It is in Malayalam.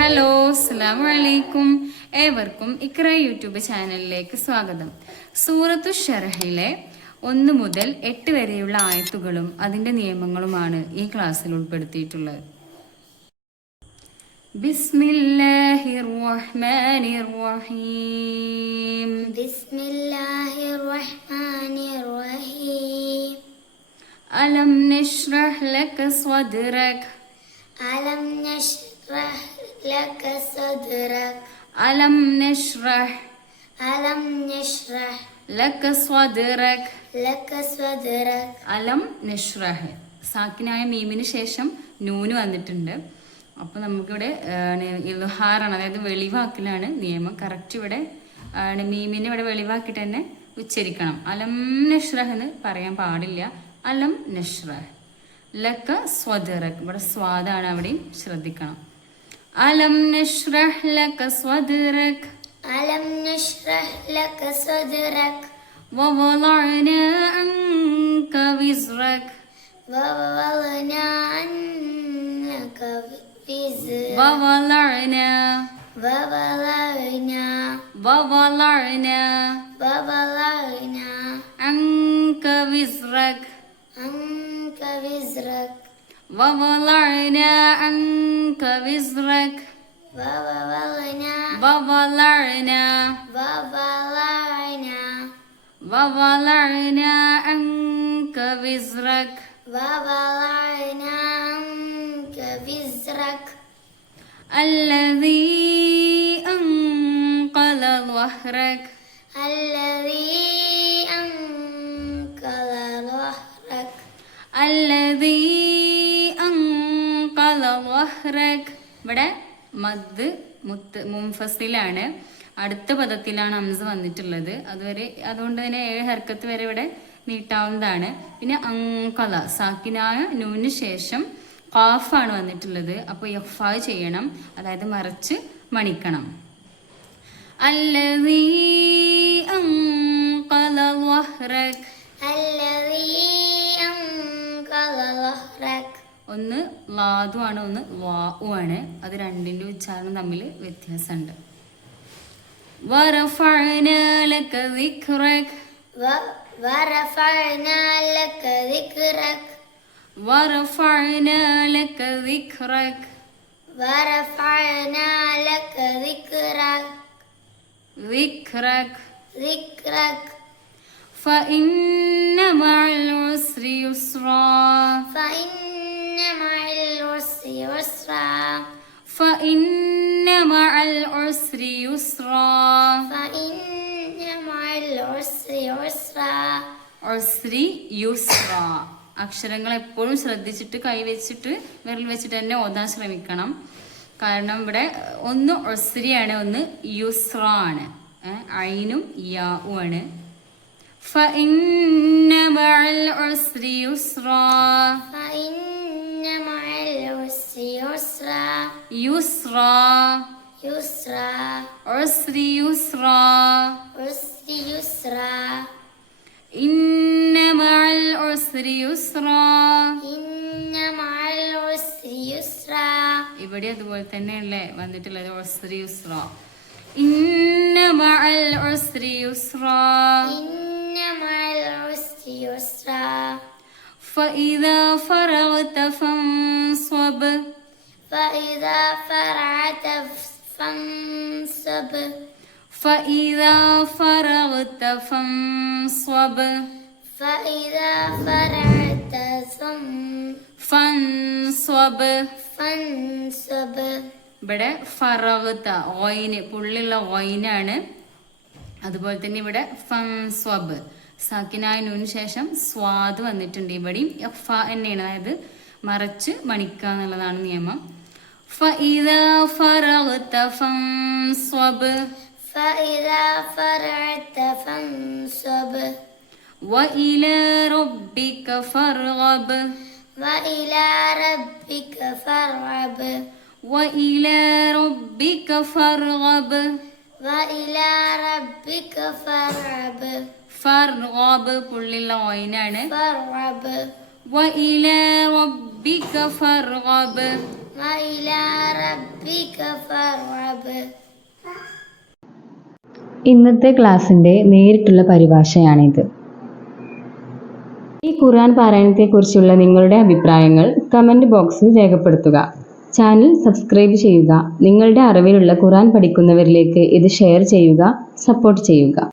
ഹലോ, അസ്സലാമു അലൈക്കും. ഏവർക്കും ഇക്ര യൂട്യൂബ് ചാനലിലേക്ക് സ്വാഗതം. സൂറത്തു ഷറഹിലെ 1 മുതൽ 8 വരെയുള്ള ആയത്തുകളും അതിന്റെ നിയമങ്ങളുമാണ് ഈ ക്ലാസ്സിൽ ഉൾപ്പെടുത്തിയിട്ടുള്ളത്. ബിസ്മില്ലാഹിർ റഹ്മാനിർ റഹീം. ബിസ്മില്ലാഹിർ റഹ്മാനിർ റഹീം. അലം നശ്റഹ് ലക സ്വദ്റക. അലം നശ്റഹ് ലക സ്വദ്റക. അലം നശ്റഹ്. അലം നശ്റഹ് ലക സ്വദ്റക. ലക സ്വദ്റക. അലം നശ്റഹ്. സാക്കിനായ മീമിന് ശേഷം നൂന് വന്നിട്ടുണ്ട്. അപ്പോൾ നമുക്കിവിടെ ഇൽഹാറാണ്, അതായത് വെളിവാക്കലാണ് നിയമം. കറക്റ്റ് ഇവിടെ മീമിനെ ഇവിടെ വെളിവാക്കിയിട്ട് തന്നെ ഉച്ചരിക്കണം. അലം നശ്റഹ് എന്ന് പറയാൻ പാടില്ല. അലം നശ്റഹ് ലക സ്വദ്റക. ഇവിടെ സ്വാദാണ്, അവിടെയും ശ്രദ്ധിക്കണം. അലം നശ്റഹ് ലക സ്വദ്റക. അലം നശ്റഹ് ലക സ്വദ്റക. വവളഅനാ അൻക വിസ്റക. വവളഅനാ അൻക വിസ്റക. വവളഅനാ. വവളഅനാ. വവളഅനാ വവളഅനാ അൻക വിസ്റക. അൻക വിസ്റക. ووضعنا عنك وزرك. ووضعنا. ووضعنا. ووضعنا. ووضعنا عنك وزرك. ووضعنا عنك وزرك. الذي أنقض ظهرك. الذي أنقض ظهرك. الذي ഇവിടെ മദ് മുൻഫസിലാണ്. അടുത്ത പദത്തിലാണ് ഹംസ വന്നിട്ടുള്ളത്. അതുകൊണ്ട് തന്നെ 7 ഹർക്കത്ത് വരെ ഇവിടെ നീട്ടാവുന്നതാണ്. പിന്നെ അങ്കല സാക്കിനായ നൂന് ശേഷം ഖാഫാണ് വന്നിട്ടുള്ളത്. അപ്പോൾ യഫ്ഫാ ചെയ്യണം, അതായത് മറച്ച് മണിക്കണം. അല്ലദീ അൻഖദ ളഹ്റക. الذي أنقض ظهرك. ഒന്ന് ലാദു ആണ്, ഒന്ന് വാഉ ആണ്. അത് രണ്ടിന്റെ ഉച്ചാരണം തമ്മിൽ വ്യത്യാസമുണ്ട്. വറഫഅനാ ലക ദിക്റക. ورفعنا لك ذكرك. വറഫഅനാ ലക ദിക്റക. ورفعنا لك ذكرك. ദിക്റക. ذكرك. فإن مع العسر يسرا. فإن مع العسر يسرا. فإن مع العسر يسرا. فإن مع العسر يسرا. ഉസ്രി യുസ്ര. അക്ഷരങ്ങൾ എപ്പോഴും ശ്രദ്ധിച്ചിട്ട് കൈവച്ചിട്ട് വിരൽ വെച്ചിട്ട് തന്നെ ഓതാൻ ശ്രമിക്കണം. കാരണം ഇവിടെ ഒന്ന് ഉസ്രിയാണ്, ഒന്ന് യുസ്ര ആണ്. ഐനും യാഉ ആണ്. فإن مع العسر يسرا. فإن مع العسر يسرا. يسرا. يسرا. عسر يسرا. عسر يسرا. إن مع العسر يسرا. إن مع العسر يسرا. ഇവിടെ അതുപോലെ തന്നെയല്ലേ വന്നിട്ടുള്ളത്, ഉസ്രി യുസ്ര. إن مع العسر يسرا. إن مع العسر يسرا. فإذا فرغت فانصب. فإذا فرغت فانصب. فإذا فرغت فانصب. فإذا فرغت فانصب. فانصب. ഇവിടെ ഫറഗത ഓയിന് പുള്ളിയുള്ള ഓയിനാണ്. അതുപോലെ തന്നെ ഇവിടെ ഫൻസ്വബ് സാക്കിനായ നൂന് ശേഷം സ്വാദ് വന്നിട്ടുണ്ട്. ഇവിടെയും യഫ തന്നെയാണ്, അതായത് മറച്ച് മണിക്കുക എന്നുള്ളതാണ് നിയമം. فإذا فرغت فانصب. فإذا فرغت فانصب. وإلى ربك فارغب. وإلى ربك فارغب. وإلى ربك فارغب. وإلى ربك فارغب. ഫർഗബ് പുള്ളിയുള്ള ഓയിനാണ്. فارغب. وإلى ربك فارغب. وإلى ربك فارغب. ഇന്നത്തെ ക്ലാസ്സിൻ്റെ നേരിട്ടുള്ള പരിഭാഷയാണിത്. ഈ ഖുർആൻ പാരായണത്തെക്കുറിച്ചുള്ള നിങ്ങളുടെ അഭിപ്രായങ്ങൾ കമൻറ്റ് ബോക്സിൽ രേഖപ്പെടുത്തുക. ചാനൽ സബ്സ്ക്രൈബ് ചെയ്യുക. നിങ്ങളുടെ അറിവിലുള്ള ഖുർആൻ പഠിക്കുന്നവരിലേക്ക് ഇത് ഷെയർ ചെയ്യുക, സപ്പോർട്ട് ചെയ്യുക.